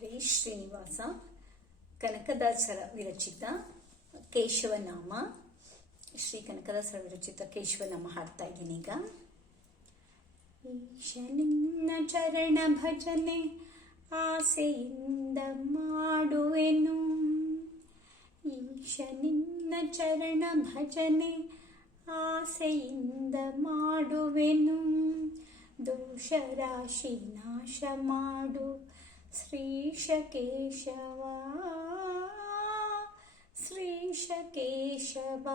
ಹರೇ ಶ್ರೀನಿವಾಸ. ಕನಕದಾಸರ ವಿರಚಿತ ಕೇಶವನಾಮ. ಶ್ರೀ ಕನಕದಾಸರ ವಿರಚಿತ ಕೇಶವನಾಮ ಹಾಡ್ತಾ ಇದ್ದೀನಿ ಈಗ. ಈಶ ನಿನ್ನ ಚರಣ ಭಜನೆ ಆಸೆಯಿಂದ ಮಾಡುವೆನು. ಈಶ ನಿನ್ನ ಚರಣ ಭಜನೆ ಆಸೆಯಿಂದ ಮಾಡುವೆನು. ದೋಷ ರಾಶಿ ನಾಶ ಮಾಡು ಶ್ರೀಶ ಕೇಶವ, ಶ್ರೀಶ ಕೇಶವ.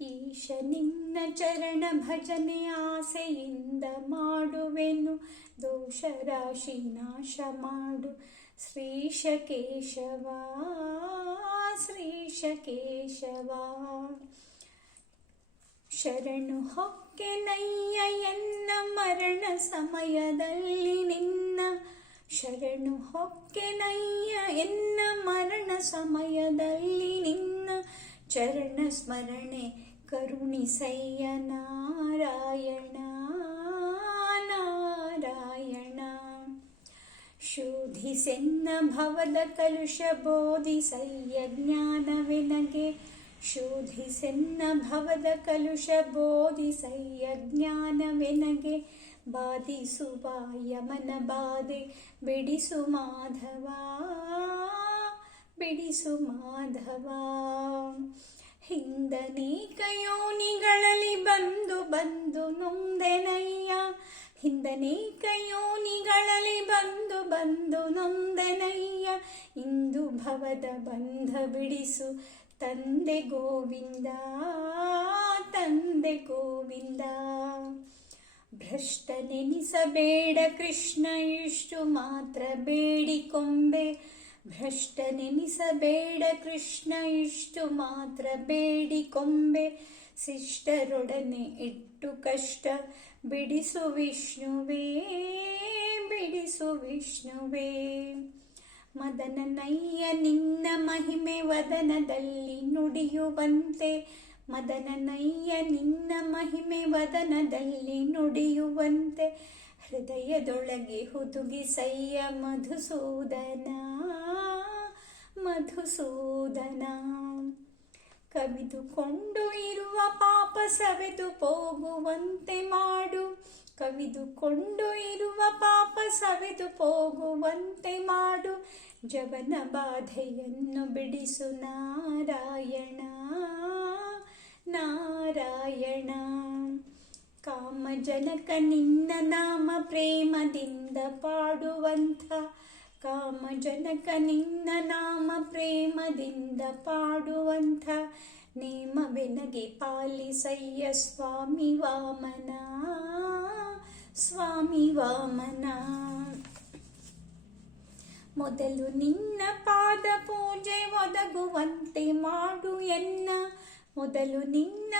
ಈಶ ನಿನ್ನ ಚರಣ ಭಜನೆ ಆಸೆಯಿಂದ ಮಾಡುವೆನು. ದೋಷ ರಾಶಿ ನಾಶ ಮಾಡು ಶ್ರೀಶ ಕೇಶವ, ಶ್ರೀಶ ಕೇಶವ. ಶರಣು ಹೊಕ್ಕೆನಯ್ಯ ಎನ್ನ ಮರಣ ಸಮಯದಲ್ಲಿ ನಿನ್ನ. ಶರಣು ಹೊಕ್ಕೆನಯ್ಯ ಎನ್ನ ಮರಣ ಸಮಯದಲ್ಲಿ ನಿನ್ನ. ಚರಣ ಸ್ಮರಣೆ ಕರುಣಿಸಯ್ಯ ನಾರಾಯಣ, ನಾರಾಯಣ. ಶೋಧಿಸೆನ್ನ ಭವದ ಕಲುಷ ಬೋಧಿಸಯ್ಯ ಜ್ಞಾನವೆನಗೆ. ಶೋಧಿಸೆನ್ನ ಭವದ ಕಲುಷ ಬೋಧಿಸಯ್ಯ ಜ್ಞಾನವೆನಗೆ. ಬಾಧಿಸುವ ಯಮನ ಬಾಧೆ ಬಿಡಿಸು ಮಾಧವ, ಬಿಡಿಸು ಮಾಧವ. ಹಿಂದನೇಕ ಯೋನಿಗಳಲ್ಲಿ ಬಂದು ಬಂದು ನೊಂದೆನಯ್ಯ. ಹಿಂದನೇಕ ಯೋನಿಗಳಲ್ಲಿ ಬಂದು ಬಂದು ನೊಂದೆನಯ್ಯ. ಇಂದು ಭವದ ಬಂಧ ಬಿಡಿಸು ತಂದೆ ಗೋವಿಂದ, ತಂದೆ ಗೋವಿಂದ. ಭ್ರಷ್ಟ ನೆನಿಸಬೇಡ ಕೃಷ್ಣ ಇಷ್ಟು ಮಾತ್ರ ಬೇಡಿಕೊಂಬೆ. ಭ್ರಷ್ಟ ನೆನಿಸಬೇಡ ಕೃಷ್ಣ ಇಷ್ಟು ಮಾತ್ರ ಬೇಡಿಕೊಂಬೆ. ಶಿಷ್ಟರೊಡನೆ ಇಟ್ಟು ಕಷ್ಟ ಬಿಡಿಸು ವಿಷ್ಣುವೇ, ಬಿಡಿಸು ವಿಷ್ಣುವೇ. ಮದನನಯ್ಯ ನಿನ್ನ ಮಹಿಮೆ ವದನದಲ್ಲಿ ನುಡಿಯುವಂತೆ. ಮದನನಯ್ಯ ನಿನ್ನ ಮಹಿಮೆ ವದನದಲ್ಲಿ ನುಡಿಯುವಂತೆ. ಹೃದಯದೊಳಗೆ ಹುದುಗಿಸಯ್ಯ ಮಧುಸೂದನ, ಮಧುಸೂದನ. ಕವಿದುಕೊಂಡು ಇರುವ ಪಾಪ ಸವೆದು ಹೋಗುವಂತೆ ಮಾಡು. ಕವಿದುಕೊಂಡು ಇರುವ ಪಾಪ ಸವೆದು ಹೋಗುವಂತೆ ಮಾಡು. ಜವನ ಬಾಧೆಯನ್ನು ಬಿಡಿಸು ನಾರಾಯಣ, ನಾರಾಯಣ. ಕಾಮಜನಕ ನಿನ್ನ ನಾಮ ಪ್ರೇಮದಿಂದ ಪಾಡುವಂಥ. ಕಾಮಜನಕ ನಿನ್ನ ನಾಮ ಪ್ರೇಮದಿಂದ ಪಾಡುವಂಥ. ನೇಮವೆನಗೆ ಪಾಲಿಸಯ್ಯ ಸ್ವಾಮಿ ವಾಮನ, ಸ್ವಾಮಿ ವಾಮನ. ಮೊದಲು ನಿನ್ನ ಪಾದ ಪೂಜೆ ಒದಗುವಂತೆ ಮಾಡು ಎನ್ನ. ಮೊದಲು ನಿನ್ನ